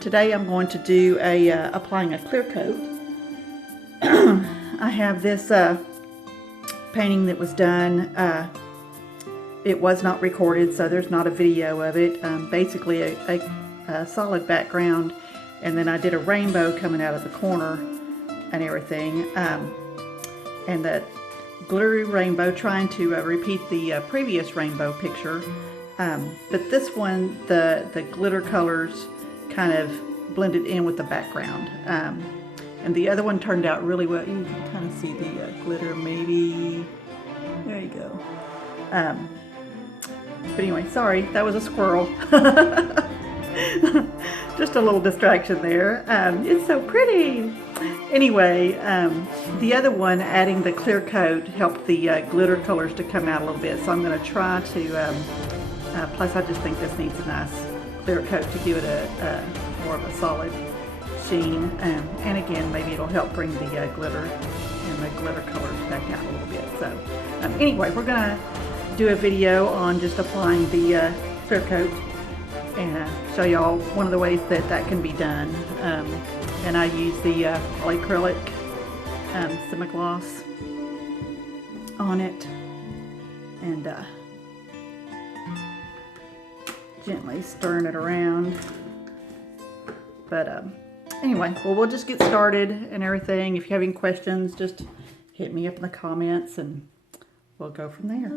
Today I'm going to do applying a clear coat. I have this painting that was done. It was not recorded, so there's not a video of it. Basically a solid background, and then I did a rainbow coming out of the corner and everything. And that glittery rainbow, trying to repeat the previous rainbow picture. But this one, the glitter colors kind of blended in with the background. And the other one turned out really well. You can kind of see the glitter maybe. There you go. But anyway, sorry, that was a squirrel. Just a little distraction there. It's so pretty. Anyway, the other one, adding the clear coat, helped the glitter colors to come out a little bit. So I'm going to try to, plus I just think this needs a nice clear coat to give it a more of a solid sheen. And again, maybe it'll help bring the glitter and the glitter colors back out a little bit. So anyway, we're going to do a video on just applying the clear coat and show y'all one of the ways that that can be done. And I use the Acrylic semi-gloss on it, and gently stirring it around. But anyway, well, we'll just get started and everything. If you have any questions, just hit me up in the comments and we'll go from there.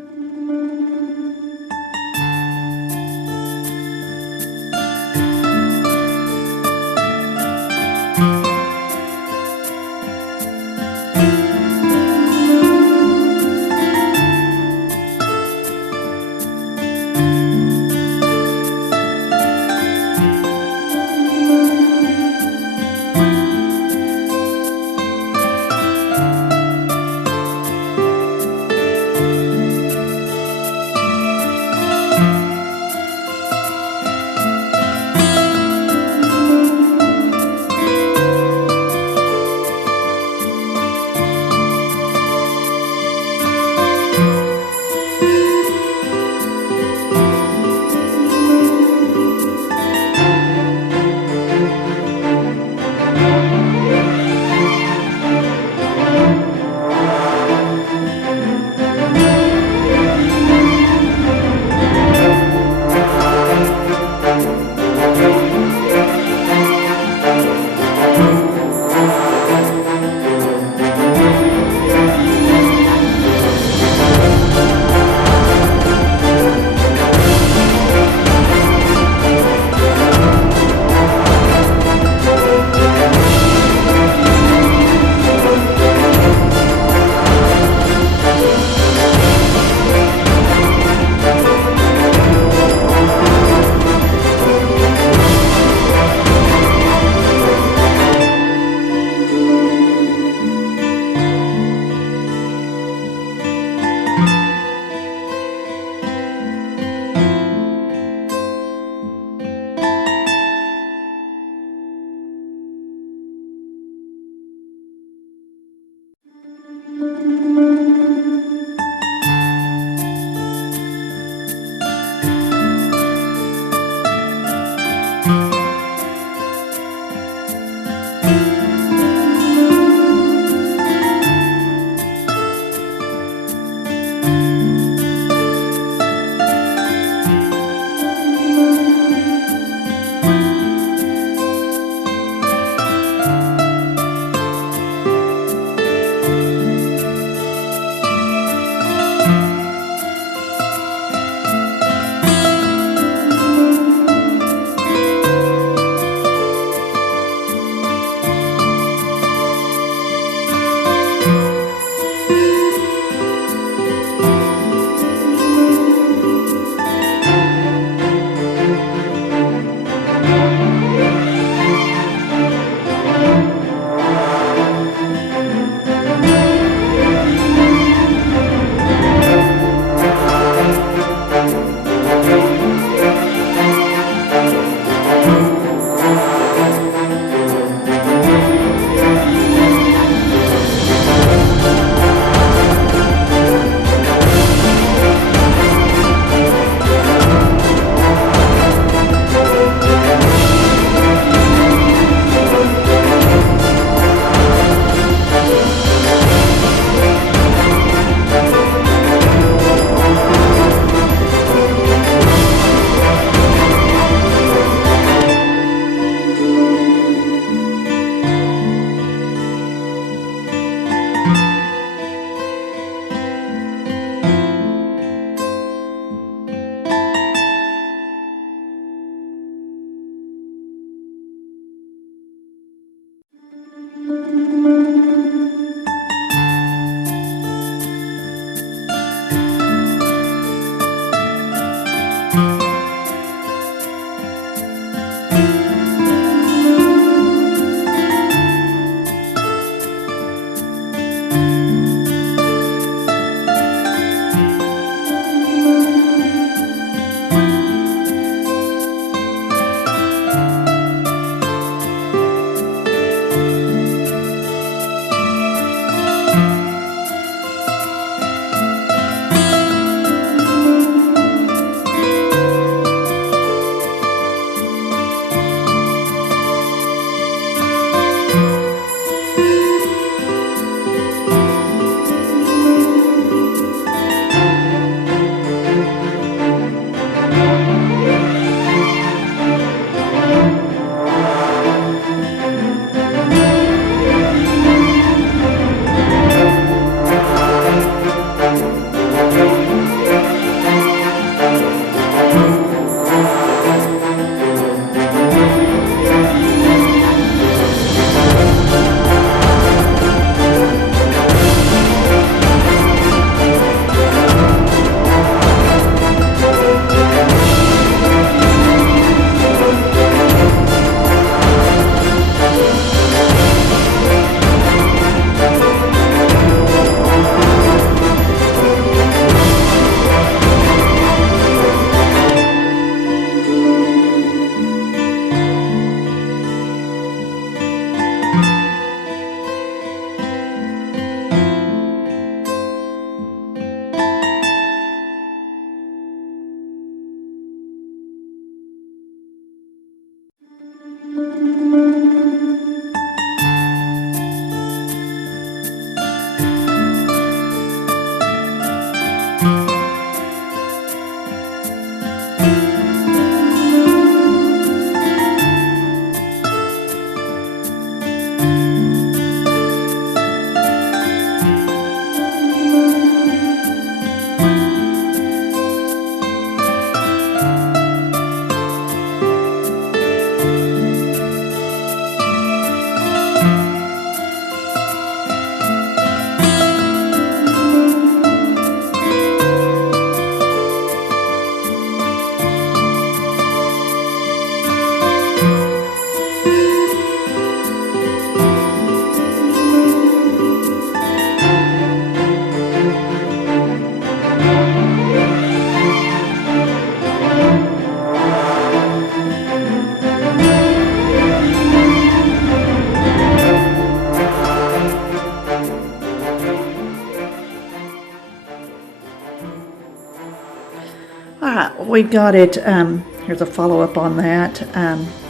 Alright, we've got it, here's a follow-up on that.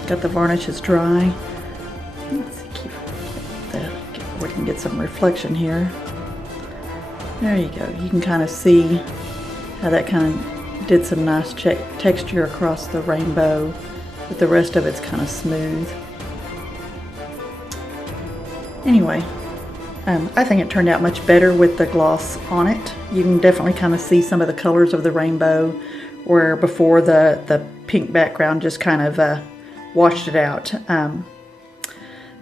Got the varnishes dry. Let's see, we can get some reflection here. There you go. You can kind of see how that kind of did some nice texture across the rainbow, but the rest of it's kind of smooth. Anyway, I think it turned out much better with the gloss on it. You can definitely kind of see some of the colors of the rainbow, where before the pink background just kind of washed it out.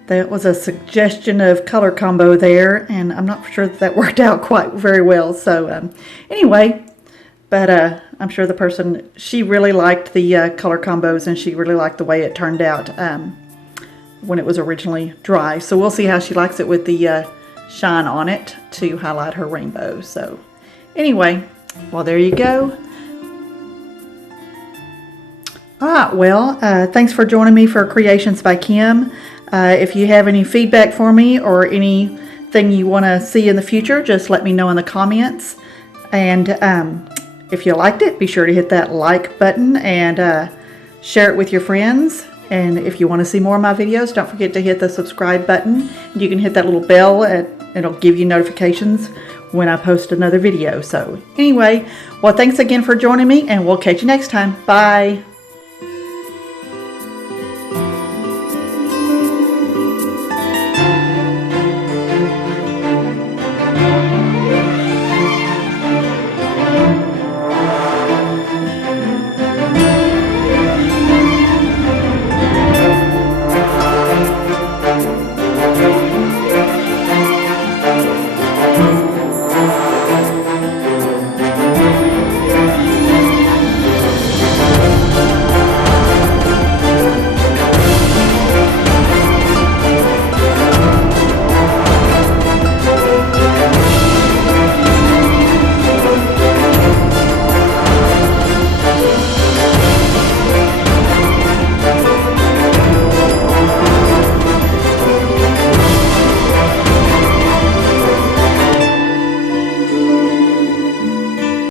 That was a suggestion of color combo there, and I'm not sure that worked out quite very well. So anyway, but I'm sure the person, she really liked the color combos, and she really liked the way it turned out when it was originally dry. So we'll see how she likes it with the shine on it to highlight her rainbow. So anyway, well, there you go. Alright, well, thanks for joining me for Creations by Kim. If you have any feedback for me or anything you want to see in the future, just let me know in the comments. And if you liked it, be sure to hit that like button and share it with your friends. And if you want to see more of my videos, don't forget to hit the subscribe button. You can hit that little bell, it'll give you notifications when I post another video. So anyway, well, thanks again for joining me, and we'll catch you next time. Bye.